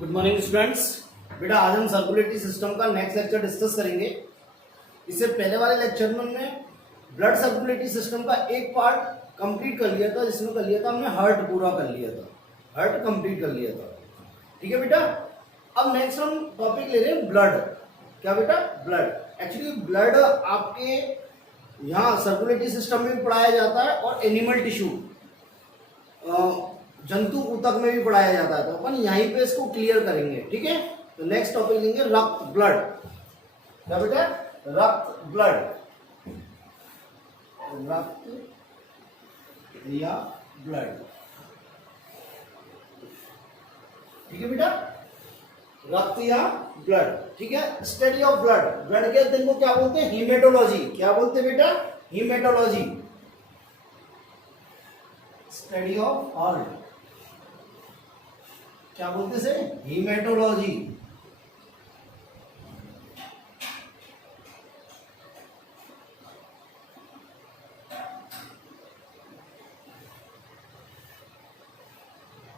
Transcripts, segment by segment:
Good morning students. बेटा आज हम सर्कुलेटरी सिस्टम का नेक्स्ट लेक्चर डिस्कस करेंगे। इससे पहले वाले लेक्चर में हमने ब्लड सर्कुलेटरी सिस्टम का एक पार्ट कंप्लीट कर लिया था, जिसमें कर लिया था हमने हार्ट पूरा कर लिया था, हार्ट कंप्लीट कर लिया था। ठीक है बेटा, अब नेक्स्ट हम टॉपिक ले रहे हैं ब्लड। क्या बेटा? ब्लड। एक्चुअली ब्लड आपके यहाँ सर्कुलेटरी सिस्टम में भी पढ़ाया जाता है और एनिमल टिश्यू जंतु ऊतक में भी पढ़ाया जाता है, तो अपन यहीं पे इसको क्लियर करेंगे। ठीक है, तो नेक्स्ट टॉपिक लेंगे रक्त, ब्लड। क्या बेटा? रक्त, ब्लड, रक्त या ब्लड। ठीक है बेटा, रक्त या ब्लड। ठीक है, स्टडी ऑफ ब्लड। ब्लड के अध्ययन को क्या बोलते हैं? हीमेटोलॉजी। क्या बोलते हैं बेटा? हीमेटोलॉजी। स्टडी ऑफ हार्ट क्या बोलते से? हीमेटोलॉजी।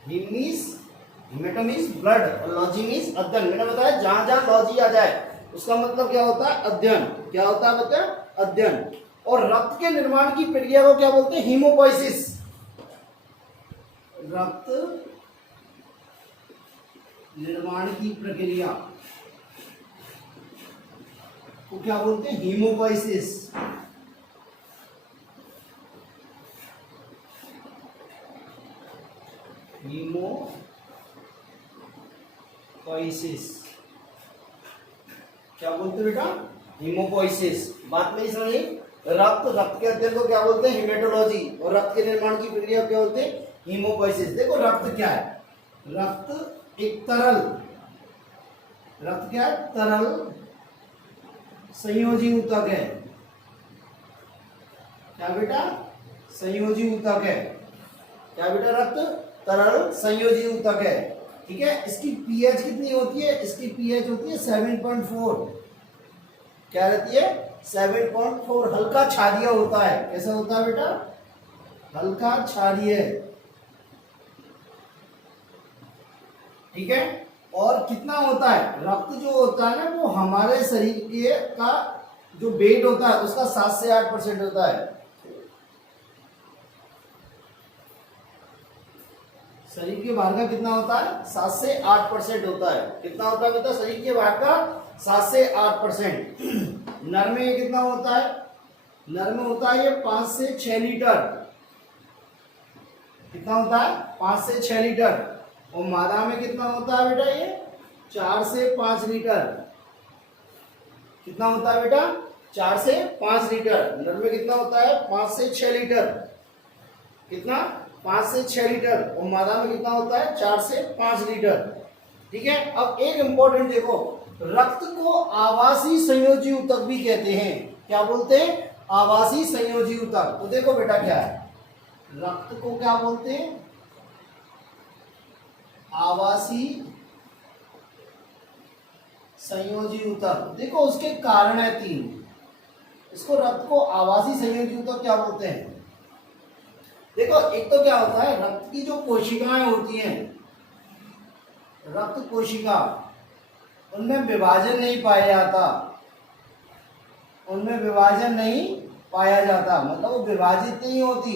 हीमेटो मीन्स ब्लड और लॉजी मीन्स अध्ययन। मैंने बताया जहां जहां लॉजी आ जाए उसका मतलब क्या होता है? अध्ययन। क्या होता है बता? अध्ययन। और रक्त के निर्माण की प्रक्रिया को क्या बोलते हैं? हीमोपोइसिस। रक्त निर्माण की प्रक्रिया को क्या बोलते हैं? हीमोपोइसिस। हीमोपोइसिस क्या बोलते हैं बेटा? हीमोपोइसिस। बात नहीं समझी? रक्त के अध्ययन को क्या बोलते हैं? हीमेटोलॉजी। और रक्त के निर्माण की प्रक्रिया क्या बोलते हैं? हीमोपोइसिस। देखो रक्त क्या है? रक्त एक तरल, रक्त क्या है? तरल संयोजी ऊतक है। क्या बेटा? संयोजी ऊतक है। क्या बेटा? रक्त तरल संयोजी ऊतक है। ठीक है, इसकी पीएच कितनी होती है? इसकी पीएच होती है 7.4। क्या रहती है? 7.4। हल्का क्षारीय होता है। कैसा होता है बेटा? हल्का क्षारीय। ठीक है, और कितना होता है? रक्त जो होता है ना, वो हमारे शरीर के का जो वेट होता है उसका 7 से 8% होता है। शरीर के भार का कितना होता है? 7 से 8% होता है। कितना होता है बेटा? शरीर के भार का 7 से 8%। नर में ये कितना होता है? नर में होता है ये 5 से 6 लीटर। कितना होता है? 5 से 6 लीटर। और मादा में कितना होता है बेटा? ये 4 से 5 लीटर। कितना होता है बेटा? 4 से 5 लीटर। नर में कितना होता है? 5 से 6 लीटर। कितना? 5 से 6 लीटर। और मादा में कितना होता है? 4 से 5 लीटर। ठीक है, अब एक इंपॉर्टेंट देखो, रक्त को आवासीय संयोजी ऊतक भी कहते हैं। क्या बोलते हैं? आवासीय संयोजी ऊतक। तो देखो बेटा क्या है, रक्त को क्या बोलते हैं? आवासीय संयोजी ऊतक। देखो उसके कारण है 3। इसको रक्त को आवासीय संयोजी ऊतक क्या बोलते हैं? देखो एक तो क्या होता है, रक्त की जो कोशिकाएं होती हैं, रक्त कोशिका, उनमें विभाजन नहीं पाया जाता। उनमें विभाजन नहीं पाया जाता, मतलब वो विभाजित नहीं होती,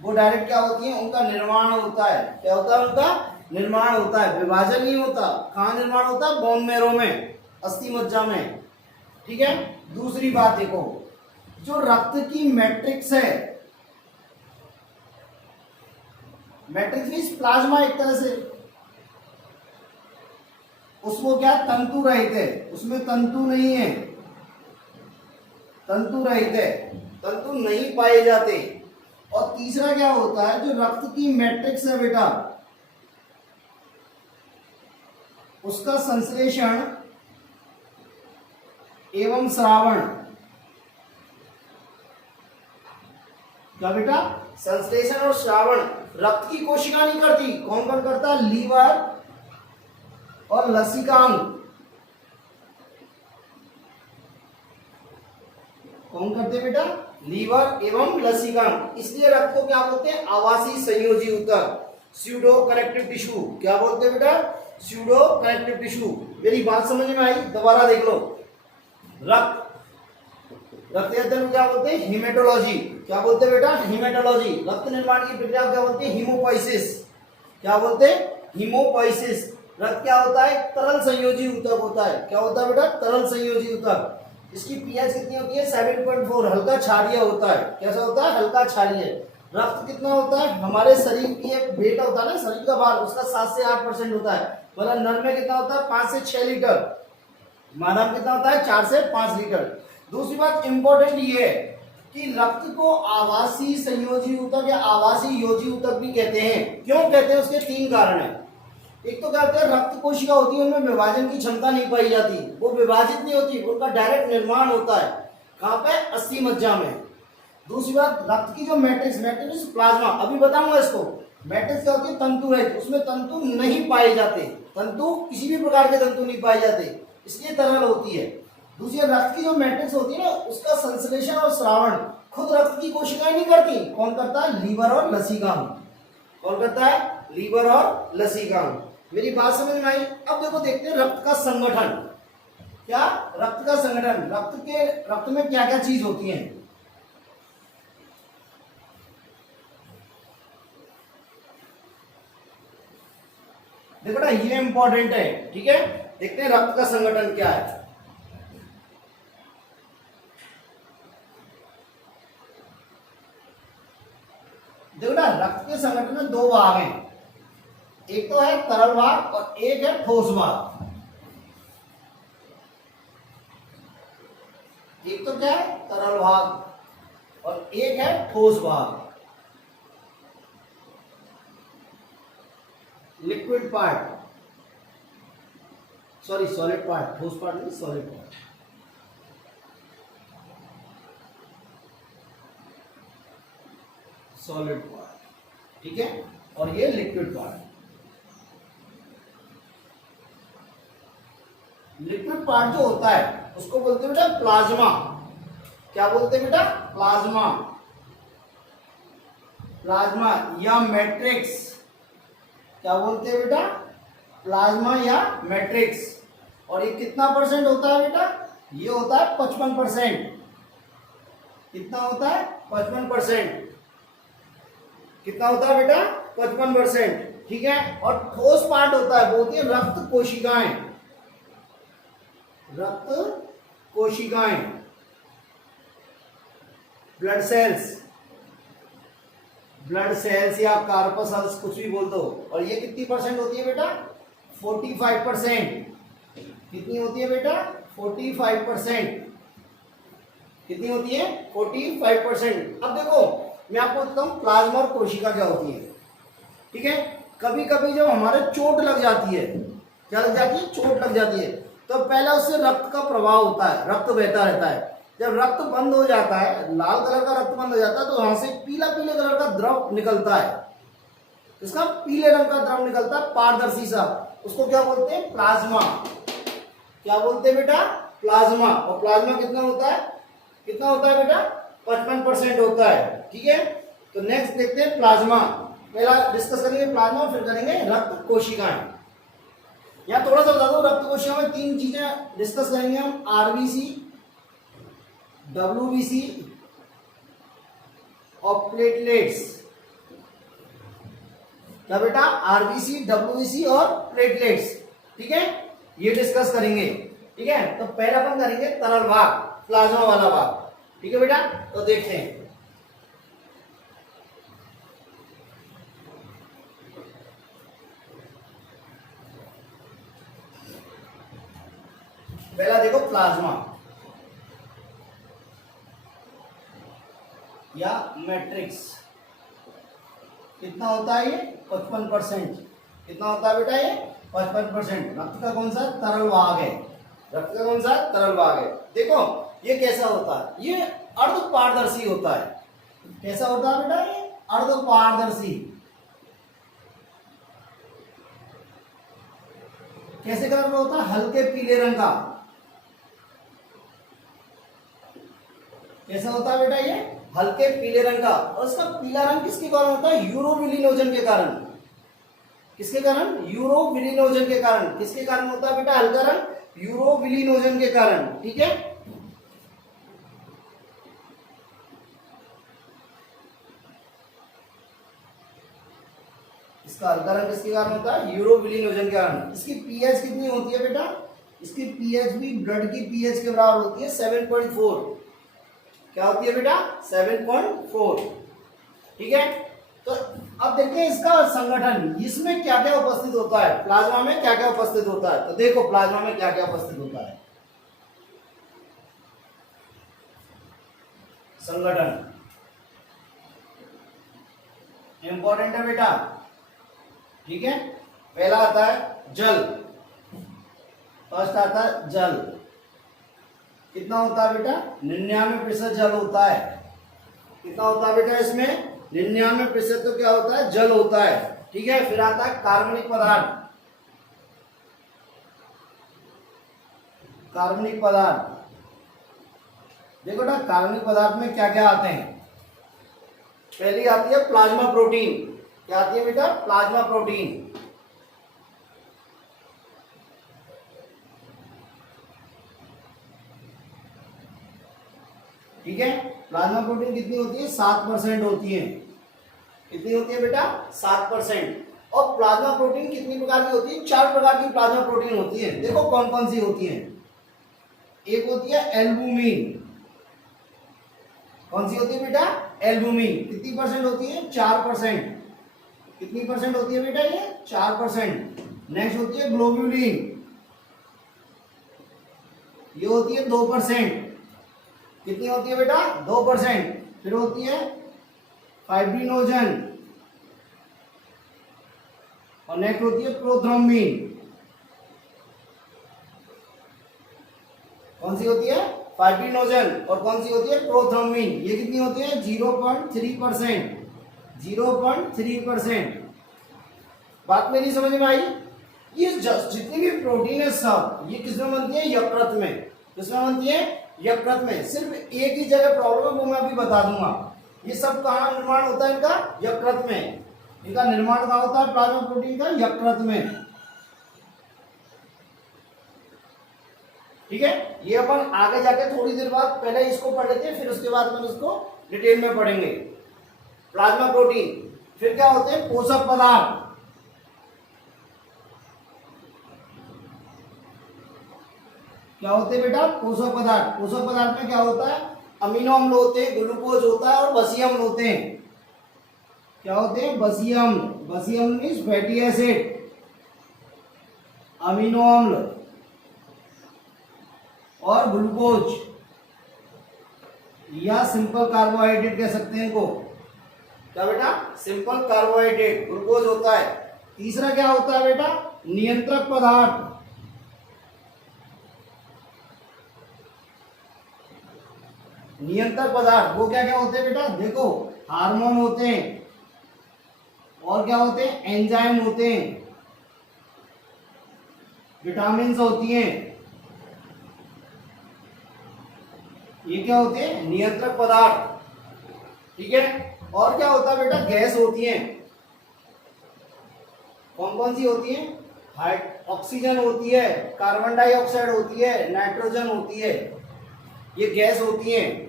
वो डायरेक्ट क्या होती है? उनका निर्माण होता है। क्या होता है? उनका निर्माण होता है, विभाजन नहीं होता। कहाँ निर्माण होता है? बोन मैरो में, अस्थि मज्जा में। ठीक है, दूसरी बात देखो, जो रक्त की मैट्रिक्स है, मैट्रिक्स मीन्स प्लाज्मा एक तरह से, उसको क्या? तंतु रहित है, उसमें तंतु नहीं है, तंतु रहित है, तंतु नहीं पाए जाते। और तीसरा क्या होता है, जो रक्त की मैट्रिक्स है बेटा, उसका संश्लेषण एवं श्रावण। क्या बेटा? संश्लेषण और श्रावण रक्त की कोशिका नहीं करती। कौन कौन करता है? लीवर और लसिकांग। कौन करते बेटा? लीवर एवं लसिकांग। इसलिए रक्त को क्या बोलते हैं? आवासीय संयोजी ऊतक। Pseudo connective tissue. क्या बोलते हैं बेटा? Pseudo connective tissue. मेरी बात समझ में आई? दोबारा देख लो। रक्त, रक्त अध्ययन को क्या बोलते हैं? हिमेटोलॉजी। क्या बोलते हैं बेटा? हिमेटोलॉजी। रक्त निर्माण की प्रक्रिया को क्या बोलते हैं? हीमोपोइसिस। क्या बोलते हैं? हीमोपोइसिस। रक्त क्या होता है? तरल संयोजी ऊतक होता है। क्या होता है बेटा? तरल संयोजी ऊतक। इसकी पीएच कितनी होती है? 7.4। हल्का क्षारीय होता है। कैसा होता है? हल्का क्षारीय। रक्त कितना होता है? हमारे शरीर की एक बेटा होता है ना, शरीर का भार, उसका 7 से 8% होता है। मतलब नर में कितना होता है? 5 से 6 लीटर। मादा में कितना होता है? 4 से 5 लीटर। दूसरी बात इंपॉर्टेंट ये है कि रक्त को आवासीय संयोजी ऊतक या आवासीय योजी ऊतक भी कहते हैं। क्यों कहते हैं? उसके 3 कारण हैं। एक तो क्या होता है? रक्त कोशिका होती है, उनमें विभाजन की क्षमता नहीं पाई जाती, वो विभाजित नहीं होती, उनका डायरेक्ट निर्माण होता है। कहाँ पे? अस्थि मज्जा में। दूसरी बात, रक्त की जो मैट्रिक्स, मैट्रिक्स प्लाज्मा, अभी बताऊंगा इसको। मैट्रिक्स क्या होती है? तंतु है, उसमें तंतु नहीं पाए जाते, तंतु किसी भी प्रकार के तंतु नहीं पाए जाते, इसलिए तरल होती है। दूसरी, रक्त की जो मैट्रिक्स होती है ना, उसका संश्लेषण और श्रावण खुद रक्त की कोशिकाएं नहीं करती। कौन करता है? लीवर और लसीकांग। कौन करता है? लीवर और लसीकांग। मेरी बात समझ में आई? अब देखो, देखते हैं रक्त का संगठन। क्या? रक्त का संगठन। रक्त में क्या क्या चीज होती है? देखो ना, ये इंपॉर्टेंट है, ठीक है। देखते हैं रक्त का संगठन क्या है। देखो ना, रक्त के संगठन में 2 भाग हैं। एक तो है तरल भाग और एक है ठोस भाग। एक तो क्या है? तरल भाग और एक है ठोस भाग। Liquid part, sorry solid part, ठोस पार्ट नहीं, सॉलिड पार्ट। सॉलिड पार्ट, ठीक है, और ये लिक्विड पार्ट। लिक्विड पार्ट जो होता है उसको बोलते हैं बेटा प्लाज्मा। क्या बोलते हैं बेटा? प्लाज्मा। प्लाज्मा या मैट्रिक्स। क्या बोलते हैं बेटा? प्लाज्मा या मैट्रिक्स। और ये कितना परसेंट होता है बेटा? ये होता है 55%। कितना होता है? 55%। कितना होता है बेटा? 55%, ठीक है। और ठोस पार्ट होता है, वो होती है रक्त कोशिकाएं। रक्त कोशिकाएं, ब्लड सेल्स, ब्लड सेल्स या कार्पसल्स, कुछ भी बोल दो। और ये कितनी परसेंट होती है बेटा? 45%। कितनी होती है बेटा? 45%। कितनी होती है? 45%। अब देखो, मैं आपको बताता हूं प्लाज्मा और कोशिका क्या होती है, ठीक है। कभी कभी जब हमारे चोट लग जाती है, क्या लग जाती है? चोट लग जाती है, तो पहले उससे रक्त का प्रवाह होता है, रक्त बहता रहता है। जब रक्त बंद हो जाता है, लाल कलर का रक्त बंद हो जाता है, तो वहां से पीला पीले कलर का द्रव निकलता है। इसका पीले रंग का द्रव निकलता है, पारदर्शी सा, उसको क्या बोलते हैं? प्लाज्मा। क्या बोलते हैं बेटा? प्लाज्मा। और प्लाज्मा कितना होता है? कितना होता है बेटा? 55% होता है, ठीक है। तो नेक्स्ट देखते हैं प्लाज्मा। पहला डिस्कस करेंगे प्लाज्मा, फिर करेंगे रक्त कोशिकाएं। यहाँ थोड़ा सा बता दो, रक्त कोशिकाओं में 3 चीजें डिस्कस करेंगे हम, आरबीसी, डब्ल्यूबीसी और प्लेटलेट्स। क्या बेटा? आरबीसी, डब्ल्यूबीसी और प्लेटलेट्स, ठीक है, ये डिस्कस करेंगे, ठीक है। तो पहला अपन करेंगे तरल भाग, प्लाज्मा वाला भाग, ठीक है बेटा। तो देखते हैं, पहला देखो प्लाज्मा या मैट्रिक्स। कितना होता है ये? 55%। कितना होता है बेटा? ये 55%। रक्त का कौन सा? तरल भाग है। रक्त का कौन सा? तरल भाग है। देखो ये कैसा होता है? ये अर्ध पारदर्शी होता है। कैसा होता है बेटा? ये अर्ध पारदर्शी। कैसे कलर का होता है? हल्के पीले रंग का। कैसा होता है बेटा? ये हल्के पीले रंग का। और इसका पीला रंग किसके कारण होता है? यूरोबिलिनोजन के कारण। किसके कारण? यूरोबिलिनोजन के कारण। किसके कारण होता है बेटा हल्का रंग? यूरोबिलिनोजन के कारण। ठीक है, इसका हल्का रंग किसके कारण होता है? यूरोबिलिनोजन के कारण। इसकी पीएच कितनी होती है बेटा? इसकी पीएच भी ब्लड की पीएच के बराबर होती है 7.4। क्या होती है बेटा? 7.4। ठीक है, तो अब देखते हैं इसका संगठन, इसमें क्या क्या उपस्थित होता है, प्लाज्मा में क्या क्या उपस्थित होता है। तो देखो प्लाज्मा में क्या क्या उपस्थित होता है। संगठन इंपॉर्टेंट है बेटा। ठीक है, पहला आता है जल। फर्स्ट आता है जल। कितना होता है बेटा? 99% जल होता है। कितना होता है बेटा इसमें? 99% तो क्या होता है? जल होता है। ठीक है, फिर आता है कार्बनिक पदार्थ। कार्बनिक पदार्थ, देखो बेटा कार्बनिक पदार्थ में क्या क्या आते हैं। पहली आती है प्लाज्मा प्रोटीन। क्या आती है बेटा? Plasma protein. ठीक है, प्लाज्मा प्रोटीन कितनी होती है? 7% होती है। कितनी होती है बेटा? 7%। और प्लाज्मा प्रोटीन कितनी प्रकार की होती है? 4 प्रकार की प्लाज्मा प्रोटीन होती है। देखो कौन कौन सी होती है। एक होती है एल्बुमिन। कौन सी होती है बेटा? एल्बुमिन। कितनी परसेंट होती है? 4%। कितनी परसेंट होती है बेटा ये? 4%। नेक्स्ट होती है ग्लोब्यूलिन। ये होती है 2%। कितनी होती है बेटा? 2%। फिर होती है फाइब्रिनोजन और नेक्स्ट होती है प्रोथ्रोम्बिन। कौन सी होती है? फाइब्रिनोजन। और कौन सी होती है? प्रोथ्रोम्बिन। ये कितनी होती है? 0.3%। 0.3%। बात मेरी समझ में आई? ये जितनी भी प्रोटीन है सब ये किसमें बनती है? यकृत में। किसमें बनती है? यकृत में। सिर्फ एक ही जगह प्रॉब्लम है, वो मैं अभी बता दूंगा। ये सब कहाँ निर्माण होता है इनका? यकृत में। इनका निर्माण कहाँ होता है प्लाज्मा प्रोटीन का? यकृत में। ठीक है, ये अपन आगे जाके थोड़ी देर बाद पहले इसको पढ़ लेते हैं, फिर उसके बाद अपन इसको डिटेल में पढ़ेंगे। Plasma protein. फिर क्या होते हैं? पोषक पदार्थ। क्या होते हैं बेटा? पोषक पदार्थ। पोषक पदार्थ में क्या होता है? अमीनो अम्ल होते हैं, ग्लूकोज होता है और बसी अम्ल होते हैं। क्या होते हैं? बसी अम्ल। बसी अम्ल मीन्स फैटी एसिड, अमीनो अम्ल और ग्लूकोज या सिंपल कार्बोहाइड्रेट कह सकते हैं इनको। क्या बेटा? सिंपल कार्बोहाइड्रेट ग्लूकोज होता है। तीसरा क्या होता है बेटा? नियंत्रक पदार्थ। नियंत्रण पदार्थ वो क्या क्या होते हैं बेटा? देखो हार्मोन होते हैं और क्या होते हैं? एंजाइम होते हैं, विटामिन्स होती हैं। ये क्या होते हैं? नियंत्रक पदार्थ। ठीक है, और क्या होता है बेटा? गैस होती है। कौन कौन सी होती है? ऑक्सीजन होती है, कार्बन डाइऑक्साइड होती है, नाइट्रोजन होती है। ये गैस होती है।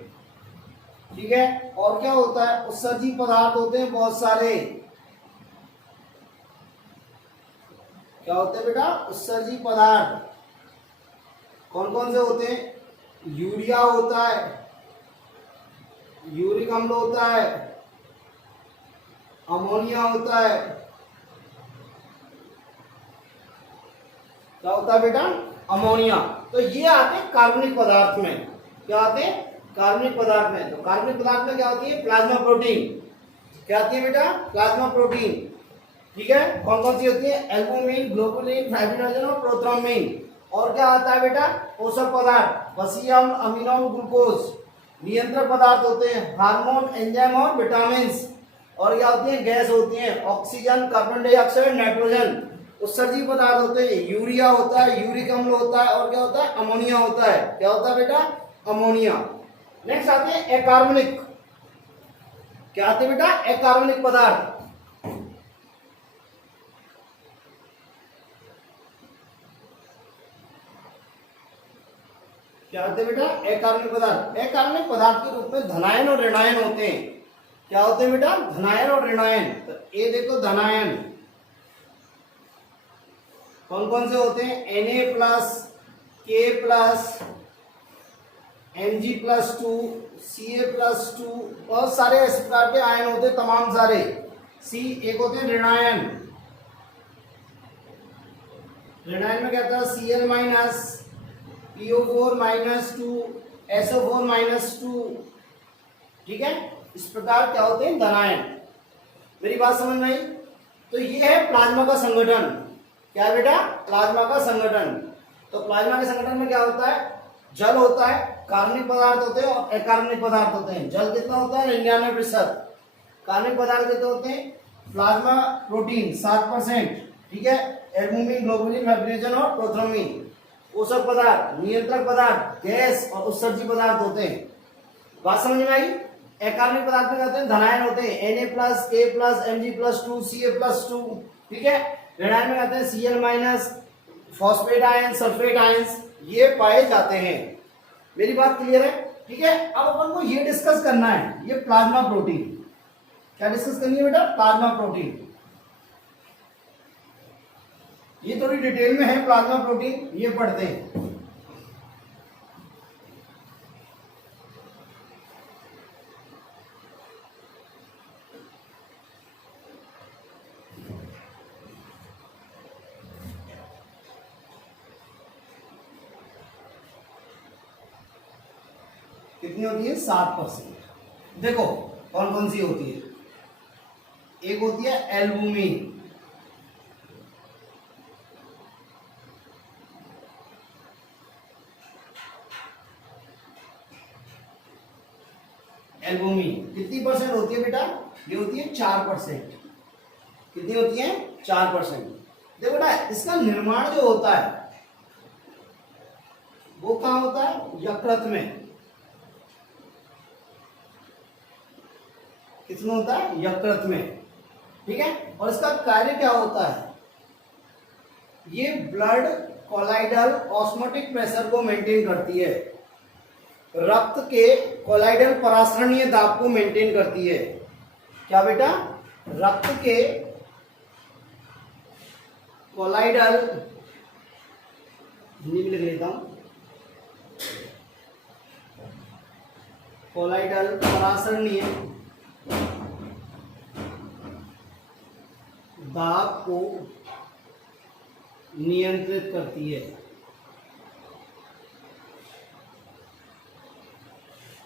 ठीक है, और क्या होता है? उत्सर्जी पदार्थ होते हैं बहुत सारे। क्या होते हैं बेटा? उत्सर्जी पदार्थ। कौन कौन से होते हैं? यूरिया होता है, यूरिक अम्ल होता है, अमोनिया होता है। क्या होता है बेटा? अमोनिया। तो ये आते हैं कार्बनिक पदार्थ में। क्या आते हैं? कार्बनिक पदार्थ में। तो कार्बनिक पदार्थ में क्या होती है? Plasma protein. क्या आती है बेटा? Plasma protein. ठीक है, कौन कौन सी होती है? एल्बुमिन, ग्लोबुलिन, फाइब्रिनोजन और प्रोथ्रोम्बिन। और क्या आता है बेटा? पोषक पदार्थ, बसी अम्ल, अमीनो अम्ल, ग्लूकोज। नियंत्रक पदार्थ होते हैं हार्मोन, एंजाइम और विटामिन। और क्या होती है? गैस होती है, ऑक्सीजन, कार्बन डाइऑक्साइड, नाइट्रोजन। उत्सर्जी पदार्थ होते हैं, यूरिया होता है, यूरिक अम्ल होता है और क्या होता है? अमोनिया होता है। क्या होता है बेटा? अमोनिया। नेक्स्ट आते हैं अकार्बनिक। क्या आते हैं बेटा? अकार्बनिक पदार्थ। क्या होते हैं बेटा? अकार्बनिक पदार्थ। अकार्बनिक पदार्थ के रूप में धनायन और ऋणायन होते हैं। क्या होते हैं बेटा? धनायन और ऋणायन। तो ये देखो धनायन कौन कौन से होते हैं? Na plus, K plus, Mg+2, Ca+2, बहुत सारे इस प्रकार के आयन होते हैं, तमाम सारे। सी एक होते हैं ऋणायन। ऋणायन में क्या था? Cl minus, PO4 minus 2, SO4 minus 2। ठीक है, इस प्रकार क्या होते हैं? धनायन। मेरी बात समझ में आई? तो ये है प्लाज्मा का संगठन। क्या है बेटा? प्लाज्मा का संगठन। तो प्लाज्मा के संगठन में क्या होता है? जल होता है, कार्बनिक पदार्थ होते हैं और अकार्बनिक पदार्थ होते हैं। जल कितना होता है? 99%। कार्बनिक पदार्थ कितने होते हैं? Plasma protein 7%। ठीक है, एल्बुमिन, ग्लोबुलिन, फाइब्रिनोजन और प्रोथ्रोम्बिन। पोषक पदार्थ, नियंत्रक पदार्थ, गैस और उत्सर्जी पदार्थ होते हैं। बात समझ में आई? अकार्बनिक पदार्थ में कहते हैं धनायन होते हैं, Na plus, K plus, Mg+2, Ca+2। ठीक है, ऋणायन में कहते हैं Cl minus, phosphate ion, sulphate ions, ये पाए जाते हैं। मेरी बात क्लियर है? ठीक है, अब अपन को ये डिस्कस करना है, ये प्लाज्मा प्रोटीन। क्या डिस्कस करनी है बेटा? Plasma protein. ये थोड़ी डिटेल में है प्लाज्मा प्रोटीन, ये पढ़ते हैं। कितनी होती है? 7%। देखो कौन कौन सी होती है। एक होती है एल्बुमिन, एल्बुमिन कितनी परसेंट होती है बेटा? ये होती है 4%। कितनी होती है? 4%। देखो बेटा, इसका निर्माण जो होता है वो कहाँ होता है? यकृत में। किसमें होता है? यकृत में। ठीक है, और इसका कार्य क्या होता है? ये ब्लड कोलाइडल ऑस्मोटिक प्रेशर को मेंटेन करती है, रक्त के कोलाइडल परासरणीय दाब को मेंटेन करती है। क्या बेटा? रक्त के कोलाइडल, हिंदी में लिख लेता हूं, कोलाइडल परासरणीय दाब को नियंत्रित करती है।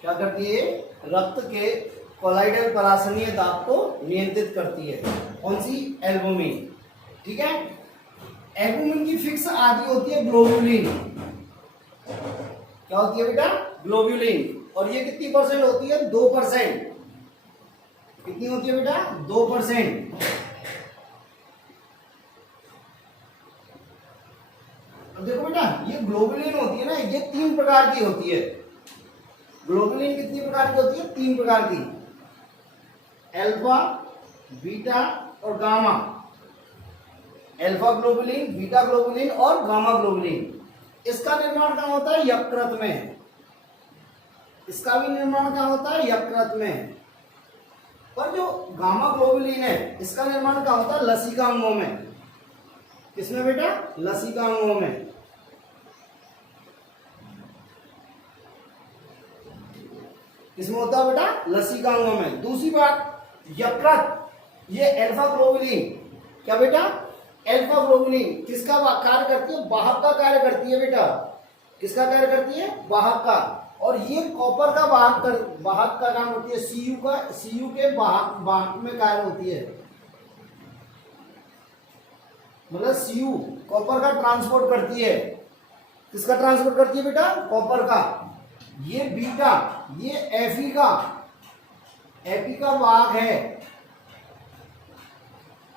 क्या करती है? रक्त के कोलाइडल परासरणीय दाब को नियंत्रित करती है। कौन सी? एल्बुमिन। ठीक है, एल्बुमिन की फिक्स आदि होती है ग्लोबुलिन। क्या होती है बेटा? ग्लोबुलिन। और ये कितनी परसेंट होती है? 2%। कितनी होती है बेटा? 2%। अब देखो बेटा, ये ग्लोबुलिन होती है ना, ये 3 प्रकार की होती है। ग्लोबुलिन कितनी प्रकार की होती है? 3 प्रकार की, अल्फा, बीटा और gamma. Alpha globulin, beta globulin और गामा ग्लोबुलिन। इसका निर्माण कहाँ होता है? यकृत में। इसका भी निर्माण कहाँ होता है? यकृत में। पर जो गामा ग्लोबुलिन है, इसका निर्माण कहाँ होता है? लसिकांगों में। किसमें बेटा? लसिकांगों में। किसमें होता है बेटा? लसिकांगों में। दूसरी बात, यकृत, ये अल्फा ग्लोबुलिन, क्या बेटा? अल्फा ग्लोबुलिन किसका कार्य करती है? वाहक का कार्य करती है बेटा। किसका कार्य करती है? वाहक का। और ये कॉपर का वाहक का काम होती है, सीयू का, सीयू के वाहक में कार्य होती है। मतलब सीयू कॉपर का ट्रांसपोर्ट करती है। किसका ट्रांसपोर्ट करती है बेटा? कॉपर का। ये बीटा, ये एफी का वाहक है,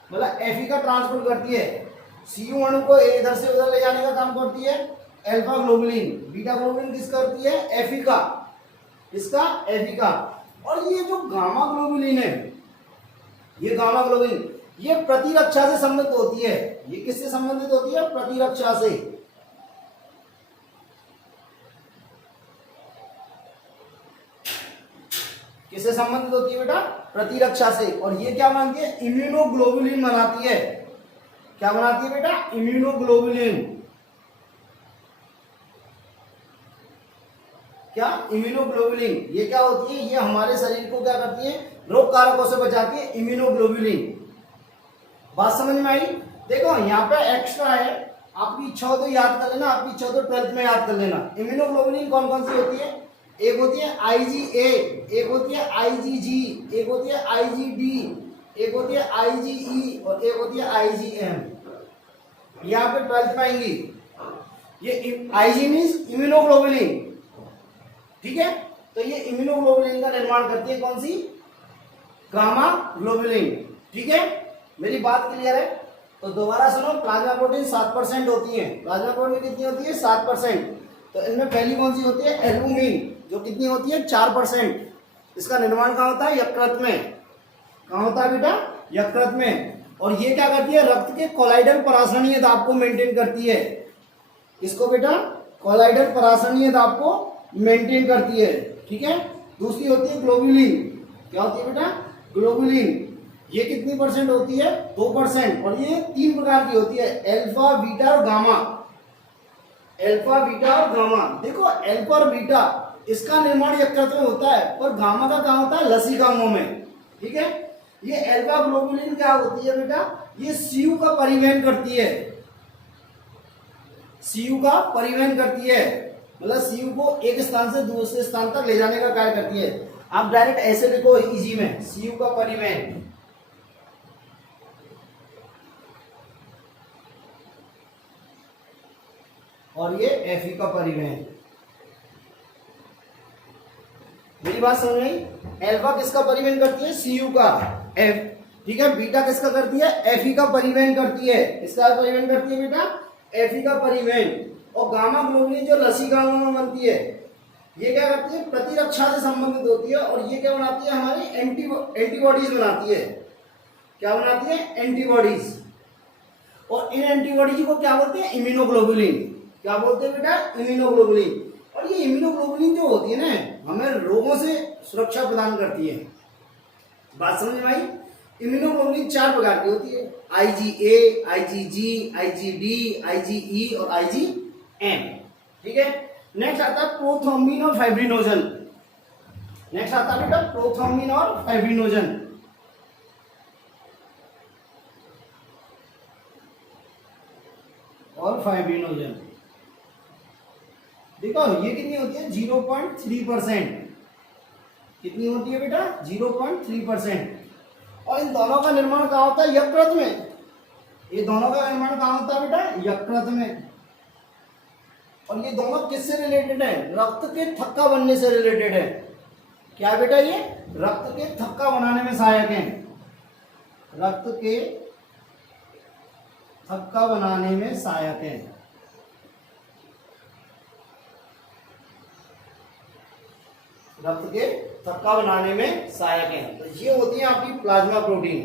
मतलब एफी का ट्रांसपोर्ट करती है। सीयू अणु को इधर से उधर ले जाने का काम करती है अल्फा ग्लोबुलिन। बीटा ग्लोबुलिन किस करती है? एफी का। इसका एफी का। और ये जो गामा ग्लोबुलिन है, ये गामा ग्लोबुलिन, ये प्रतिरक्षा से संबंधित होती है। ये किससे संबंधित होती है? प्रतिरक्षा से। किससे संबंधित होती है बेटा? प्रतिरक्षा से। और ये क्या बनाती है? इम्यूनोग्लोबुलिन बनाती है। क्या बनाती है बेटा? इम्यूनोग्लोबुलिन। क्या? इम्यूनोग्लोबुलिन। ये क्या होती है? ये हमारे शरीर को क्या करती है? रोग कारकों से बचाती है, इम्यूनोग्लोबुलिन। बात समझ में आई? देखो यहाँ पे एक्स्ट्रा है, आपकी इच्छा हो तो याद कर लेना, आपकी इच्छा हो तो 12th में याद कर लेना। इम्यूनोग्लोबुलिन कौन कौन सी होती है? एक होती है IgA, एक होती है IgG, एक होती है IgD, एक होती है IgE और एक होती है IgM। यहाँ पे 12th में आएंगी। ये Ig मीन्स इम्यूनोग्लोबुलिन, ठीक है? तो ये इम्यूनोग्लोबुलिन का निर्माण करती है कौन सी? गामा ग्लोबुलिन, ठीक है? मेरी बात क्लियर है? तो दोबारा सुनो, प्लाज्मा प्रोटीन 7% होती है। प्लाज्मा प्रोटीन कितनी होती है? 7%। तो इनमें पहली कौन सी होती है? एल्बुमिन, जो कितनी होती है? 4%। इसका निर्माण कहाँ होता है? यकृत में। कहाँ होता है बेटा? यकृत में। और ये क्या करती है? रक्त के कोलाइडल परासरणीय दाब को मेंटेन करती है। किसको बेटा? कोलाइडल परासरणीय दाब को मेंटेन करती है, ठीक है? दूसरी होती है ग्लोबुलिन। क्या होती है बेटा? ग्लोबुलिन। ये कितनी परसेंट होती है? 2%। और ये 3 प्रकार की होती है, अल्फा, बीटा और गामा। अल्फा, बीटा और गामा। देखो अल्फा और बीटा इसका निर्माण यकृत में होता है, पर गामा का कहाँ होता है? लसिकाओं में, ठीक है? ये अल्फा ग्लोबुलिन क्या होती है बेटा? ये सीयू का परिवहन करती है। सीयू का परिवहन करती है, मतलब सीयू को एक स्थान से दूसरे स्थान तक ले जाने का कार्य करती है। आप डायरेक्ट ऐसे लिखो इजी में, सीयू का परिवहन। और ये एफई का परिवहन। मेरी बात समझ में आई? अल्फा किसका परिवहन करती है? सीयू का। एफ, ठीक है? बीटा किसका करती है? एफई का परिवहन करती है। किसका परिवहन करती है बेटा? एफई का परिवहन। और गामा ग्लोबुलिन जो लसिकाओं में बनती है, ये क्या करती है? प्रतिरक्षा से संबंधित होती है। और ये क्या बनाती है? हमारी एंटीबॉडीज बनाती है। क्या बनाती है? एंटीबॉडीज। और इन एंटीबॉडीज को क्या बोलते हैं? इम्यूनोग्लोबुलिन। क्या बोलते हैं बेटा? इम्यूनोग्लोबुलिन। और ये इम्यूनोग्लोबुलिन जो होती है ना, हमें रोगों से सुरक्षा प्रदान करती है। बात समझ में आई? इम्यूनोग्लोबुलिन 4 प्रकार की होती है, IgA, IgG, IgD, IgE और IgM, ठीक है? नेक्स्ट आता है प्रोथ्रोम्बिन और फाइब्रिनोजन। नेक्स्ट आता है बेटा प्रोथ्रोम्बिन और फाइब्रिनोजन। और फाइब्रिनोजन देखो ये कितनी होती है? 0.3%। कितनी होती है बेटा? 0.3%। और इन दोनों का निर्माण कहाँ होता है? यकृत में। ये दोनों का निर्माण कहाँ होता है बेटा? यकृत में। और ये दोनों किससे रिलेटेड है? रक्त के थक्का बनने से रिलेटेड है। क्या है बेटा? ये रक्त के थक्का बनाने में सहायक है। रक्त के थक्का बनाने में सहायक है। रक्त के थक्का बनाने में सहायक है। तो ये होती है आपकी प्लाज्मा प्रोटीन।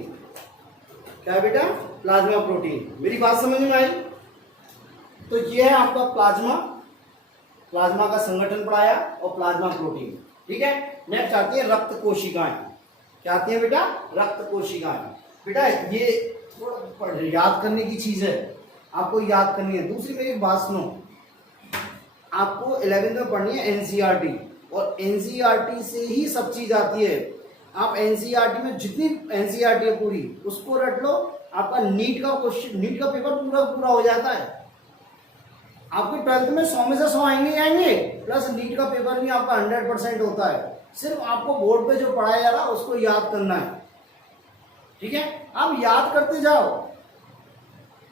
क्या है बेटा? Plasma protein. मेरी बात समझ में आई? तो ये है आपका प्लाज्मा। प्लाज्मा का संगठन पढ़ाया और प्लाज्मा प्रोटीन, ठीक है? नेक्स्ट आती है रक्त कोशिकाएं। क्या आती है बेटा? रक्त कोशिकाएं। बेटा ये थोड़ा याद करने की चीज है, आपको याद करनी है। दूसरी मेरी बात सुनो, आपको 11th में पढ़नी है एनसीईआरटी, और एनसीईआरटी से ही सब चीज आती है। आप एनसीईआरटी में जितनी एनसीईआरटी है पूरी उसको रट लो, आपका नीट का क्वेश्चन, नीट का पेपर पूरा हो जाता है। आपके 12th में 100 में से 100 आएंगे, प्लस नीट का पेपर भी आपका 100% होता है। सिर्फ आपको बोर्ड पे जो पढ़ाया जा रहा है उसको याद करना है, ठीक है? आप याद करते जाओ,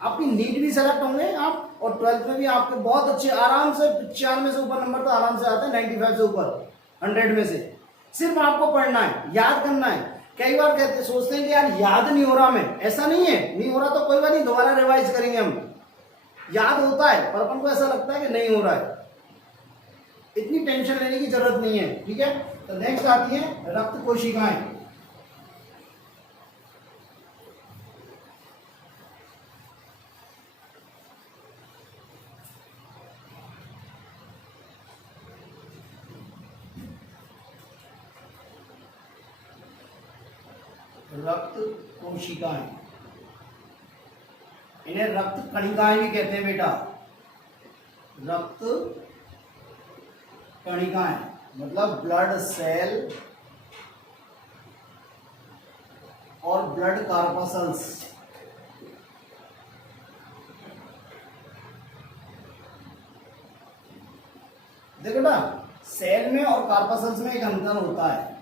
आपकी नीट भी सेलेक्ट होंगे आप, और 12th में भी आपके बहुत अच्छे आराम से 95 से ऊपर नंबर तो आराम से आते हैं, 95 से ऊपर 100 में से। सिर्फ आपको पढ़ना है, याद करना है। कई बार कहते सोचते हैं कि यार याद नहीं हो रहा हमें, ऐसा नहीं है, नहीं हो रहा तो कोई बात नहीं, दोबारा रिवाइज करेंगे हम। याद होता है, पर अपन को ऐसा लगता है कि नहीं हो रहा है। इतनी टेंशन लेने की जरूरत नहीं है, ठीक है? तो नेक्स्ट आती है रक्त कोशिकाएं। रक्त कोशिकाएं, इन्हें रक्त कणिकाएं भी कहते हैं बेटा। रक्त कणिकाएं मतलब ब्लड सेल और ब्लड कार्पसल्स। देखो ना, सेल में और कार्पसल्स में एक अंतर होता है।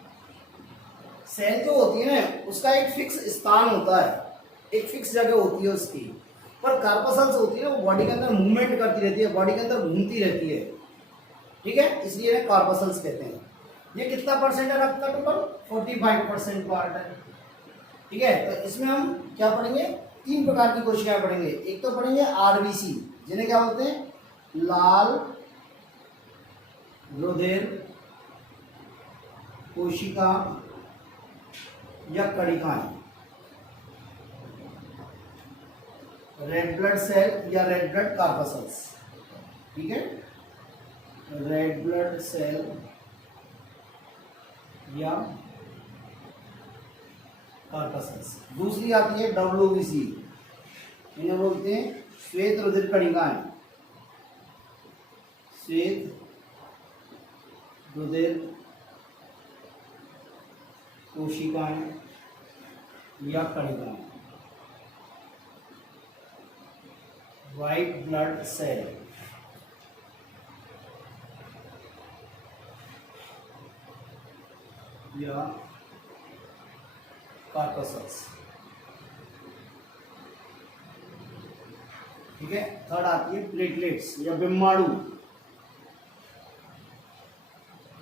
सेल जो होती है ना, उसका एक फिक्स स्थान होता है, एक फिक्स जगह होती है उसकी। पर कार्पसल्स होती है ना, वो बॉडी के अंदर मूवमेंट करती रहती है, बॉडी के अंदर घूमती रहती है। ठीक है, इसलिए इन्हें कार्पसल्स कहते हैं। ये कितना परसेंट है रक्त का? टोटल 45% पार्ट है। ठीक है, तो इसमें हम क्या पढ़ेंगे? 3 प्रकार की कोशिकाएं पढ़ेंगे। एक तो पढ़ेंगे आरबीसी, जिन्हें क्या बोलते हैं? लाल रुधिर कोशिका या कणिकाएं। रेड ब्लड सेल या रेड ब्लड कार्पसल्स। ठीक है, रेड ब्लड सेल या कार्पसल्स। दूसरी आती है डब्ल्यूबीसी, इन्हें बोलते हैं श्वेत रुधिर कणिकाएं। श्वेत रुधिर कोशिकाएं या कणिकाएं। व्हाइट ब्लड सेल या कार्पसल्स। ठीक है, थर्ड आती है प्लेटलेट्स या बिम्बाणु।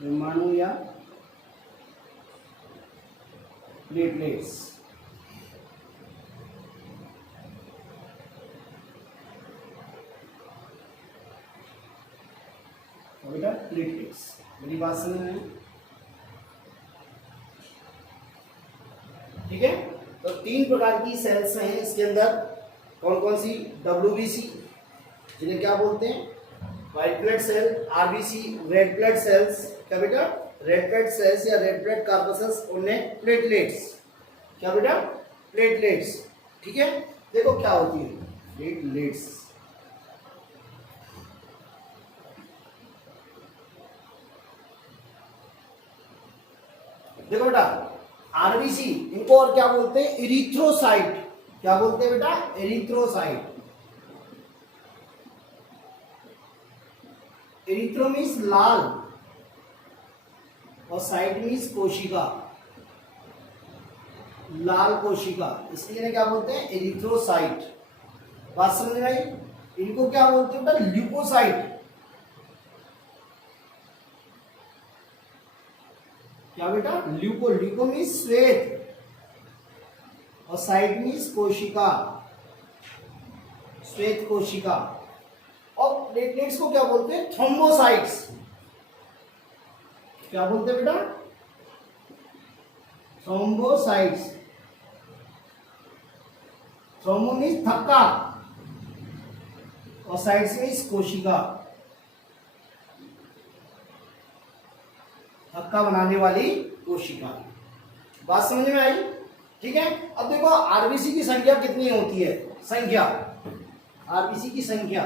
बिम्बाणु या प्लेटलेट्स। बेटा प्लेटलेट्स, मेरी बात समझ में आई? ठीक है, तो 3 प्रकार की सेल्स हैं इसके अंदर। कौन कौन सी? डब्ल्यूबीसी, जिन्हें क्या बोलते हैं? White blood cell. RBC, red blood cells. क्या बेटा? रेड ब्लड सेल्स या रेड ब्लड कार्पसल्स। उन्हें प्लेटलेट्स। क्या बेटा? प्लेटलेट्स। ठीक है, देखो क्या होती है प्लेटलेट्स। देखो बेटा, आरबीसी, इनको और क्या बोलते हैं? इरिथ्रोसाइट। क्या बोलते हैं बेटा? इरिथ्रोसाइट। इरिथ्रो मीन्स लाल और साइट मीन्स कोशिका, लाल कोशिका, इसलिए इन्हें क्या बोलते हैं? इरिथ्रोसाइट। बात समझ में आई? इनको क्या बोलते हैं बेटा? ल्यूकोसाइट। क्या बेटा? ल्यूको, ल्यूको मीन्स श्वेत और साइट मीन्स कोशिका, श्वेत कोशिका। और प्लेटलेट्स को क्या बोलते हैं? थ्रोम्बोसाइट्स। क्या बोलते हैं बेटा? थ्रोम्बोसाइट्स। थ्रोम्बो मीन्स थक्का और साइट्स मीन्स कोशिका, थक्का बनाने वाली कोशिका। बात समझ में आई? ठीक है, अब देखो आरबीसी की संख्या कितनी होती है? संख्या, आरबीसी की संख्या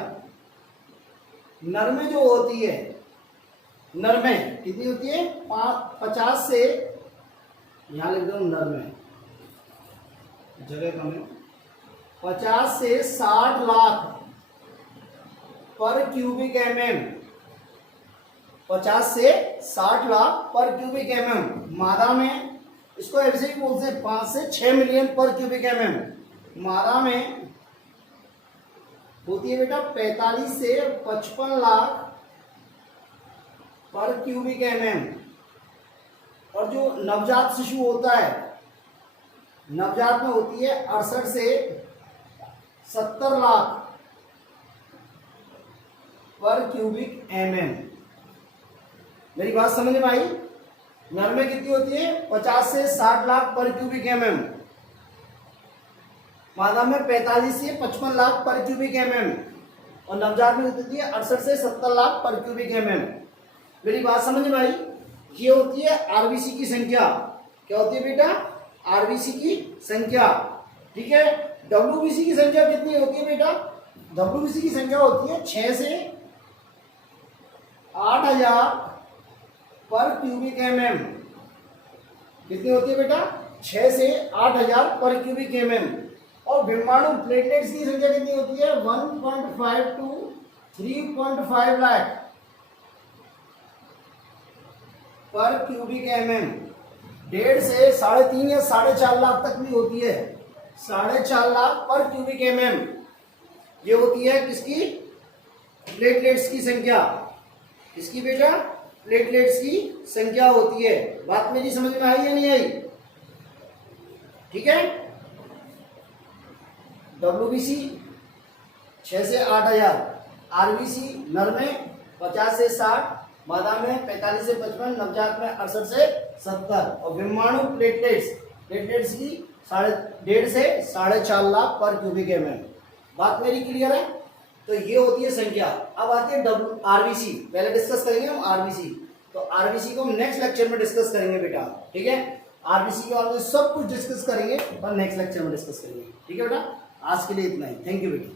नर में जो होती है, नर में कितनी होती है? 50 से, यहां लिख दो नर में, जगह कम है, 50 से 60 लाख पर क्यूबिक mm। 50 से 60 लाख पर क्यूबिक mm मादा में। इसको ऐसे ही बोलते हैं 5 से 6 मिलियन पर क्यूबिक mm। मादा में होती है बेटा 45 से 55 लाख पर क्यूबिक mm। और जो नवजात शिशु होता है, नवजात में होती है 68 से 70 लाख पर क्यूबिक mm। मेरी बात समझ में आई? नर में कितनी होती है? 50 से 60 लाख पर क्यूबिक mm। मादा में 45 से 55 लाख पर क्यूबिक mm। और नवजात में होती है 68 से 70 लाख पर क्यूबिक mm। मेरी बात समझ में आई? ये होती है आरबीसी की संख्या। क्या होती है बेटा? आरबीसी की संख्या, ठीक है। डब्ल्यूबीसी की संख्या कितनी होती है बेटा? डब्ल्यूबीसी की संख्या होती है 6 से 8000 पर क्यूबिक एमएम। कितनी होती है बेटा? 6 से 8000 पर क्यूबिक एमएम। और विमाणु प्लेटलेट्स की संख्या कितनी होती है? 1.5 टू 3.5 लाख पर क्यूबिक एमएम। 1.5 से 3.5 या 4.5 लाख तक भी होती है। 4.5 लाख पर क्यूबिक एमएम ये होती है किसकी? प्लेटलेट्स की संख्या। किसकी बेटा? प्लेटलेट्स की संख्या होती है। बात मेरी समझ में आई या नहीं आई? ठीक है। डब्ल्यूबीसी 6 से 8000, आरबीसी नर में 50 से 60, मादा में 45 से 55, नवजात में 68 से 70। और विमाणु प्लेटलेट्स की 1.5 से 4.5 लाख पर क्यूबिक एमएम। बात मेरी क्लियर है? तो ये होती है संख्या। अब आते हैं आरबीसी। पहले डिस्कस करेंगे हम आरबीसी। तो आरबीसी को हम नेक्स्ट लेक्चर में डिस्कस करेंगे बेटा, ठीक है। आरबीसी के बारे में सब कुछ डिस्कस करेंगे और नेक्स्ट लेक्चर में डिस्कस करेंगे, ठीक है बेटा। आज के लिए इतना ही। थैंक यू बेटा।